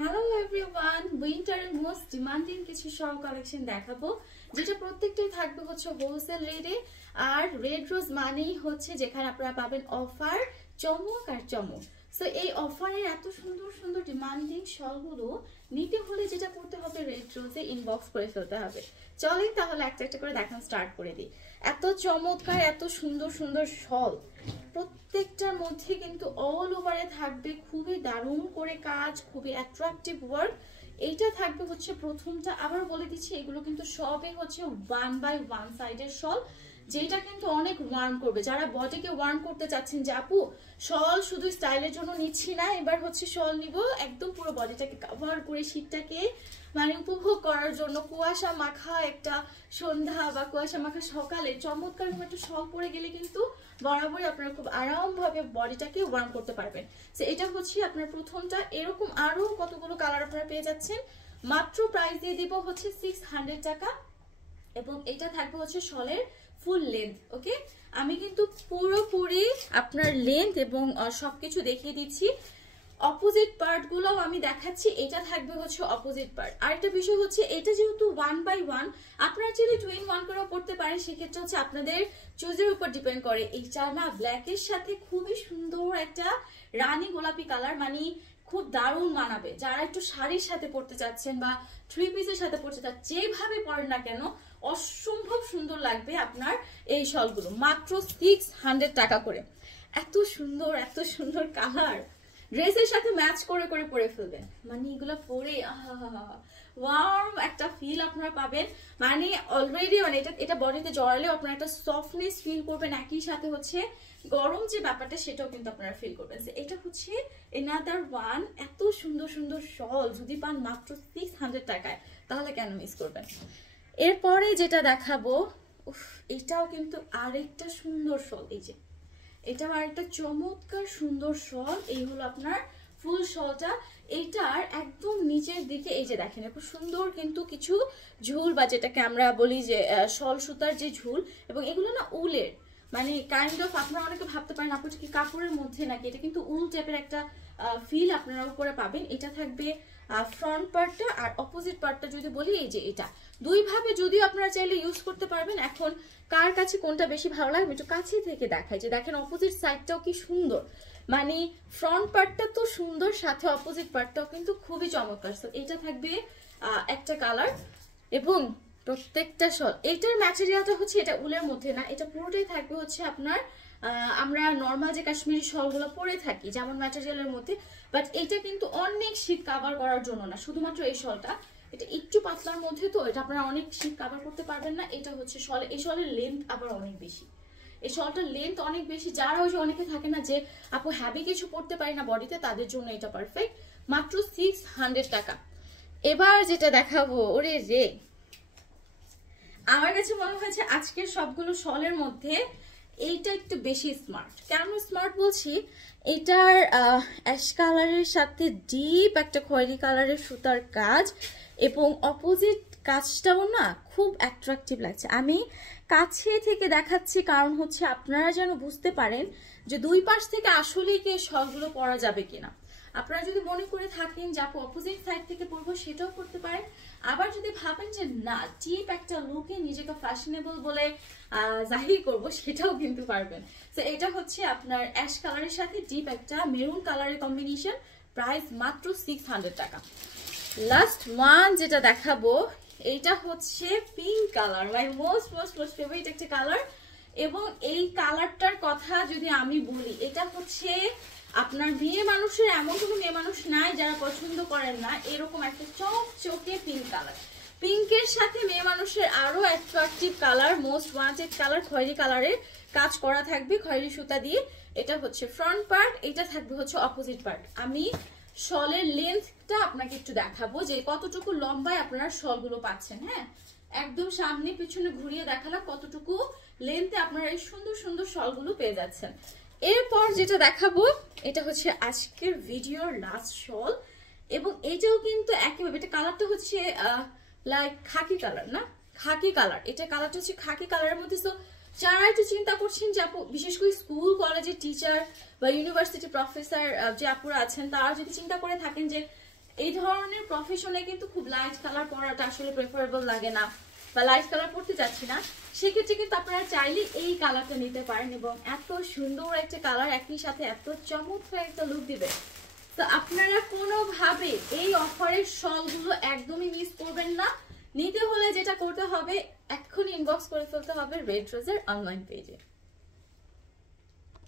Hello everyone, উইন্টারের most demanding কিছু শল collection দেখাবো, যেটা প্রত্যেকটাই থাকবে হচ্ছে হোলসেল রেটে। আর রেড রোজ মানেই হচ্ছে যেখানে আপনারা পাবেন অফার, চমক আর চমক। সো এই অফারের এত সুন্দর সুন্দর ডিমান্ডিং শলগুলো নিতে হলে যেটা করতে হবে, রেড রোজে ইনবক্স করে ফেলতে হবে। চলেন তাহলে একটা একটা করে দেখানো স্টার্ট করে দিই। এত চমৎকার, এত সুন্দর সুন্দর শল, প্রত্যেকটার মধ্যে কিন্তু অল ওভারে থাকবে খুবই দারুণ করে কাজ, খুবই অ্যাট্রাকটিভ ওয়ার্ক। এইটা থাকবে হচ্ছে প্রথমটা। আবার বলে দিচ্ছি, এগুলো কিন্তু সবই হচ্ছে 1 বাই 1 সাইডের শল, যেটা কিন্তু অনেক ওয়ার্ম করবে। যারা বডিকে ওয়ার্ম করতে চাচ্ছেন যে আপু শল শুধু স্টাইলের জন্য নিচ্ছি না, এবার হচ্ছে শল নিব একদম পুরো বডিটাকে কভার করে, শীতটাকে মানে উপভোগ করার জন্য, কুয়াশা মাখা একটা সন্ধ্যা বা কুয়াশা মাখা সকালে চমৎকার একটা শল পরে গেলে কিন্তু বরাবরই আপনারা খুব আরামভাবে বডিটাকে ওয়ার্ম করতে পারবেন। তো এটা হচ্ছে আপনার প্রথমটা। এরকম আরো কতগুলো কালার আপনারা পেয়ে যাচ্ছেন। মাত্র প্রাইস দিয়ে দিব হচ্ছে 600 টাকা, এবং এটা থাকবে হচ্ছে শলের ফুল লেন্থ। ওকে, আমি কিন্তু পুরোপুরি আপনার লেন্থ এবং সবকিছু দেখিয়ে দিচ্ছি। অপোজিট পার্ট গুলো আমি দেখাচ্ছি, এটা থাকবে হচ্ছে অপোজিট পার্ট। আরেকটা বিষয় হচ্ছে, এটা যেহেতু 1 বাই 1, আপনারা যদি 2 in 1 করেও পড়তে পারেন, সেক্ষেত্রে হচ্ছে আপনাদের চুজের উপর ডিপেন্ড করে। এইটা না ব্ল্যাকের সাথে খুবই সুন্দর একটা রানী গোলাপি কালার, মানে খুব দারুণ মানাবে। যারা একটু শাড়ির সাথে পড়তে চাচ্ছেন বা 3 পিসের সাথে পড়তে চাচ্ছেন, যেভাবে পরেন না কেন অসম্ভব সুন্দর লাগবে আপনার এই শলগুলো। মাত্র 600 টাকা করে। এত সুন্দর, এত সুন্দর কালার, ড্রেসের সাথে ম্যাচ করে করে পরে ফেলবেন। মানে এগুলো পরে ওয়ার্ম একটা ফিল আপনারা পাবেন। মানে অলরেডি মানে এটা বডিতে জড়ালেও আপনারা একটা সফটনেস ফিল করবেন, একই সাথে হচ্ছে গরম যে ব্যাপারটা সেটাও কিন্তু আপনারা ফিল করবেন। এটা হচ্ছে এনাদার ওয়ান। এত সুন্দর সুন্দর শল যদি পান মাত্র 600 টাকায়, তাহলে কেন মিস করবেন। এরপরে যেটা দেখাবো, এটাও কিন্তু আরেকটা সুন্দর শল। এই যে এটাও আরেকটা চমৎকার সুন্দর শল। এই হলো আপনার ফুল শলটা। এইটার একদম নিচের দিকে এই যে দেখেন খুব সুন্দর কিন্তু কিছু ঝুল, বা যেটাকে আমরা বলি যে শল সুতার যে ঝুল, এবং এগুলো না উলের, মানে কাইন্ড অফ আপনারা অনেকে ভাবতে পারেন আপু কি কাপড়ের মধ্যে নাকি, এটা কিন্তু উল টাইপের একটা ফিল আপনারা উপরে পাবেন। এটা থাকবে ফ্রন্ট পার্টটা, আর অপোজিট পার্টটা যদি বলি এই যে এটা দুইভাবে যদিও আপনারা চাইলে ইউজ করতে পারবেন। এখন কার কাছে কোনটা বেশি ভালো লাগবে একটু কাছে থেকে দেখাই। যে দেখেন অপোজিট সাইডটাও কি সুন্দর, মানে ফ্রন্ট পার্টটা তো সুন্দর, সাথে অপোজিট পার্টটাও কিন্তু খুবই চমৎকার। সো এটা থাকবে একটা কালার, এবং প্রত্যেকটা শল এটার ম্যাটেরিয়ালটা হচ্ছে এটা উলের মধ্যে না, এটা পুরোটাই থাকবে হচ্ছে আপনার আমরা নর্মাল যে কাশ্মীরি শলগুলো পরে থাকি যেমন ম্যাটেরিয়ালের মধ্যে, বাট এটা কিন্তু অনেক শীত কাভার করার জন্য না, শুধুমাত্র এই শলটা। এটা একটু পাতলার মধ্যে, তো এটা আপনারা অনেক শীত কাভার করতে পারবেন না। এটা হচ্ছে শল, এই শলের লেন্থ আবার অনেক বেশি, এই শলটার লেন্থ অনেক বেশি। যারা ওই যে অনেকে থাকে না যে আপু হ্যাভি কিছু পড়তে পারি না বডিতে, তাদের জন্য এটা পারফেক্ট। মাত্র 600 টাকা। এবার যেটা দেখাবো, ওরে রে, আমার কাছে মনে হয়েছে আজকের সবগুলো শলের মধ্যে এইটা একটু বেশি স্মার্ট। কেন স্মার্ট বলছি, এটার অ্যাশ কালারের সাথে ডিপ একটা খয়েরি কালারের সুতার কাজ, এবং অপোজিট কাজটাও না খুব অ্যাট্রাকটিভ লাগছে। আমি কাছে থেকে দেখাচ্ছি কারণ হচ্ছে আপনারা যেন বুঝতে পারেন যে দুই পাশ থেকে আসলেই কি শলগুলো পরা যাবে কিনা। আপনারা যদি মনে করে থাকেন যে আপু অপোজিট সাইড থেকে পরবো, সেটাও করতে পারেন। আবার যদি ভাবেন যে না চিপ একটা লুকে নিজেকে ফ্যাশনেবল বলে জাহির করব, সেটাও কিন্তু পারবেন। তো এটা হচ্ছে আপনার অ্যাশ কালারের সাথে ডিপ একটা মেরুন কালারের কম্বিনেশন, প্রাইস মাত্র 600 টাকা। লাস্ট ওয়ান যেটা দেখাবো, এইটা হচ্ছে pink colour, my most most most favourite একটা কালার। এবং এই কালারটার কথা যদি আমি বলি, এটা হচ্ছে আপনার মেয়ে মানুষের, এমন কোনো মেয়ে মানুষ নাই যারা পছন্দ করেন না এরকম একটা চকচকে পিঙ্ক কালার। পিঙ্কের সাথে মেয়ে মানুষের আরো attractive colour, most wanted colour, খয়েরি কালারের কাজ করা থাকবে খয়েরি সুতা দিয়ে। এটা হচ্ছে ফ্রন্ট পার্ট, এটা থাকবে হচ্ছে অপোজিট পার্ট। আমি শলের লেন্থটা আপনাকে একটু দেখাবো যে কতটুকু লম্বায় আপনারা শলগুলো পাচ্ছেন। হ্যাঁ, একদম সামনে পিছনে ঘুরিয়ে দেখালাম কতটুকু লেন্থে আপনারা এই সুন্দর সুন্দর শলগুলো পেয়ে যাচ্ছেন। এরপর যেটা দেখাবো, এটা হচ্ছে আজকের ভিডিওর লাস্ট শল, এবং এটাও কিন্তু একেবারে, এটা কালারটা হচ্ছে লাইক খাকি কালার, না খাকি কালার, এটা কালারটা হচ্ছে খাকি কালারের মধ্যে। তো যারা একটু চিন্তা করছেন যে আপু, বিশেষ করে স্কুল কলেজের টিচার বা ইউনিভার্সিটি প্রফেসর যে আপুরা আছেন, তারা যদি চিন্তা করে থাকেন যে এই ধরনের প্রফেশনে কিন্তু খুব লাইট কালার পরাটা আসলে প্রেফারেবল লাগে না, বা লাইট কালার পরতে চাচ্ছি না, সেক্ষেত্রে কিন্তু আপনারা চাইলে এই কালারটা নিতে পারেন এবং এত সুন্দর একটা কালার, একই সাথে এত চমৎকার একটা লুক দিবে। তো আপনারা কোনোভাবে এই অফারের শলগুলো একদমই মিস করবেন না। নিতে হলে যেটা করতে হবে, এক্ষুনি ইনবক্স করে ফেলতে হবে রেড রোজের অনলাইন পেজে।